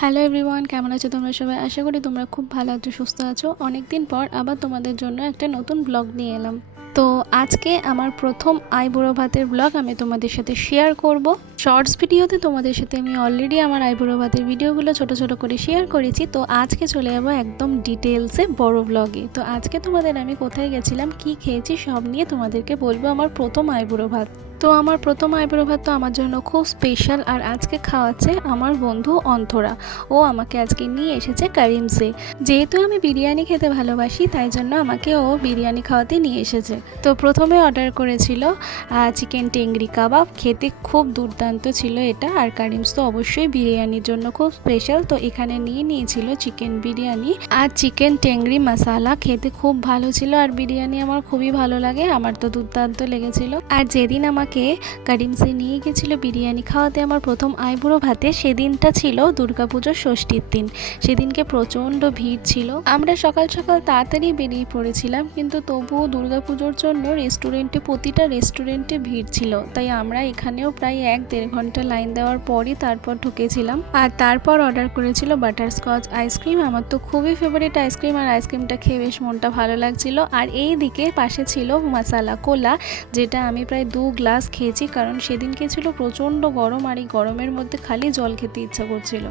Hello everyone, কেমন আছো তোমরা সবাই? আশা করি তোমরা খুব ভালো আছো, সুস্থ আছো। অনেক দিন পর আবার তোমাদের জন্য একটা নতুন ব্লগ নিয়ে এলাম। তো আজকে আমার প্রথম আইবুড়ো ভাতের ব্লগ আমি তোমাদের সাথে শেয়ার করব। শর্টস ভিডিওতে তোমাদের সাথে আমি অলরেডি আমার আইবুড়ো ভাতের ভিডিওগুলো ছোট ছোট করে শেয়ার করেছি। তো আজকে চলে যাবো একদম ডিটেলসে বড় ব্লগে। তো আজকে তোমাদের আমি কোথায় গেছিলাম, কি খেয়েছি সব নিয়ে তোমাদেরকে বলবো। আমার প্রথম আইবুড়ো ভাত, তো আমার প্রথম আইবুড়ো ভাত তো আমার জন্য খুব স্পেশাল। আর আজকে খাওয়াচ্ছে আমার বন্ধু অন্তরা। ও আমাকে আজকে নিয়ে এসেছে কারিমসে। যেহেতু আমি বিরিয়ানি খেতে ভালোবাসি, তাই জন্য আমাকে ও বিরিয়ানি খাওয়াতে নিয়ে এসেছে। তো প্রথমে অর্ডার করেছিল চিকেন টেংরি কাবাব। খেতে খুব দুর্দান্ত ছিল এটা। আর কারিমস তো অবশ্যই বিরিয়ানির জন্য খুব স্পেশাল। তো এখানে নিয়েছিল চিকেন বিরিয়ানি আর চিকেন টেংরি মশালা। খেতে খুব ভালো ছিল। আর বিরিয়ানি আমার খুবই ভালো লাগে, আমার তো দুর্দান্ত লেগেছিল। আর যেদিন আমাকে কারিমসে নিয়ে গেছিলো বিরিয়ানি খাওয়াতে আমার প্রথম আইবুড়ো ভাতে, সেদিনটা ছিল দুর্গাপুজোর ষষ্ঠীর দিন। সেদিনকে প্রচণ্ড ভিড় ছিল। আমরা সকাল সকাল তাড়াতাড়ি বেরিয়ে পড়েছিলাম, কিন্তু তবুও দুর্গাপুজোর জন্য প্রতিটা রেস্টুরেন্টে ভিড় ছিল। তাই আমরা এখানেও প্রায় 1-1.5 ঘন্টা লাইন দেওয়ার পরই তারপর ঢুকেছিলাম। আর তারপর অর্ডার করেছিল বাটারস্কচ আইসক্রিম। আমার তো খুবই ফেভারিট আইসক্রিম, আর আইসক্রিমটা খেয়ে বেশ মনটা ভালো লাগছিল। আর এই দিকে পাশে ছিল মশালা কোলা, যেটা আমি প্রায় 2 গ্লাস খেয়েছি, কারণ সেদিনকে ছিল প্রচণ্ড গরম। আর এই গরমের মধ্যে খালি জল খেতে ইচ্ছা করছিল।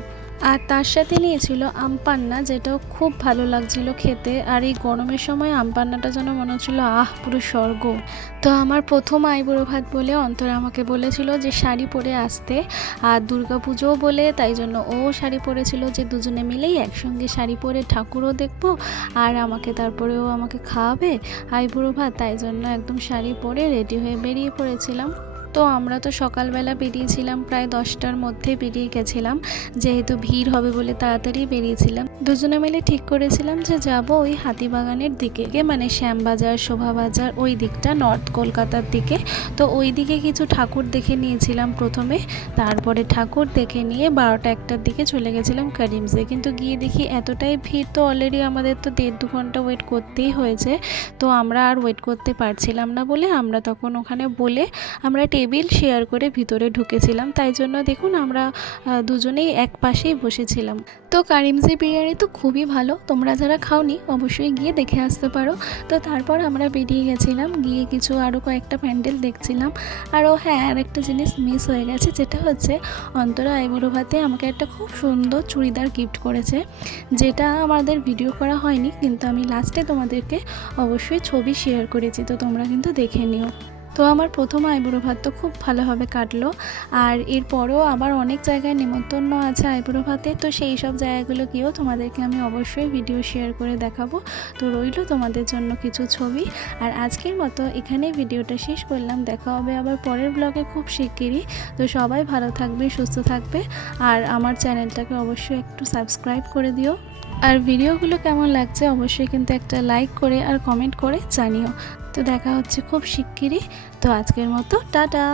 আর তার সাথে নিয়েছিল আমপান্না, যেটাও খুব ভালো লাগছিল খেতে। আর এই গরমের সময় আমপান্নাটা যেন মনে হচ্ছিলো পুরো স্বর্গ। তো আমার প্রথম আইবুড়ো ভাত বলে অন্তরা আমাকে বলেছিল যে শাড়ি পরে আসতে, আর দুর্গাপুজোও বলে তাই জন্য ও শাড়ি পরেছিল, যে দুজনে মিলেই একসঙ্গে শাড়ি পরে ঠাকুরও দেখবো আর তারপরেও আমাকে খাওয়াবে আইবুড়ো ভাত। তাই জন্য একদম শাড়ি পরে রেডি হয়ে বেরিয়ে পড়েছিলাম। তো আমরা তো সকালবেলা বেরিয়েছিলাম, প্রায় 10টার মধ্যে বেরিয়ে গেছিলাম, যেহেতু ভিড় হবে বলে তাড়াতাড়ি বেরিয়েছিলাম। দুজনে মিলে ঠিক করেছিলাম যে যাব ওই হাতিবাগানের দিকে, মানে শ্যামবাজার, শোভাবাজার, ওই দিকটা, নর্থ কলকাতার দিকে। তো ওই দিকে কিছু ঠাকুর দেখে নিয়েছিলাম প্রথমে। তারপরে ঠাকুর দেখে নিয়ে 12টা-1টার দিকে চলে গেছিলাম কারিমসে। কিন্তু গিয়ে দেখি এতটাই ভিড়, তো অলরেডি আমাদের তো 1.5-2 ঘন্টা ওয়েট করতেই হয়েছে। তো আমরা আর ওয়েট করতে পারছিলাম না বলে আমরা তখন ওখানে বলে আমরা টেবিল শেয়ার করে ভিতরে ঢুকেছিলাম। তাই জন্য দেখুন আমরা দুজনেই এক পাশেই বসেছিলাম। তো কারিমসি বিরিয়ানি তো খুবই ভালো, তোমরা যারা খাওনি অবশ্যই গিয়ে দেখে আসতে পারো। তো তারপর আমরা বেরিয়ে গেছিলাম, গিয়ে কিছু আরও কয়েকটা প্যান্ডেল দেখছিলাম। আরও হ্যাঁ, আর একটা জিনিস মিস হয়ে গেছে, যেটা হচ্ছে অন্তরা আইবুড়ো ভাতে আমাকে একটা খুব সুন্দর চুড়িদার গিফট করেছে, যেটা আমাদের ভিডিও করা হয়নি, কিন্তু আমি লাস্টে তোমাদেরকে অবশ্যই ছবি শেয়ার করেছি। তো তোমরা কিন্তু দেখে নিও। তো আমার প্রথম আইবুড়ো ভাত তো খুব ভালোভাবে কাটলো। আর এরপরও আবার অনেক জায়গায় নেমন্তন্ন আছে আইবুড়ো ভাতে। তো সেই সব জায়গাগুলো গিয়েও তোমাদেরকে আমি অবশ্যই ভিডিও শেয়ার করে দেখাবো। তো রইল তোমাদের জন্য কিছু ছবি। আর আজকের মতো এখানেই ভিডিওটা শেষ করলাম। দেখা হবে আবার পরের ব্লগে খুব শিগগিরই। তো সবাই ভালো থাকবে, সুস্থ থাকবে। আর আমার চ্যানেলটাকে অবশ্যই একটু সাবস্ক্রাইব করে দিও। আর ভিডিওগুলো কেমন লাগছে অবশ্যই কিন্তু একটা লাইক করে আর কমেন্ট করে জানিও। তো দেখা হচ্ছে খুব শিগগিরই। তো আজকের মতো টাটা।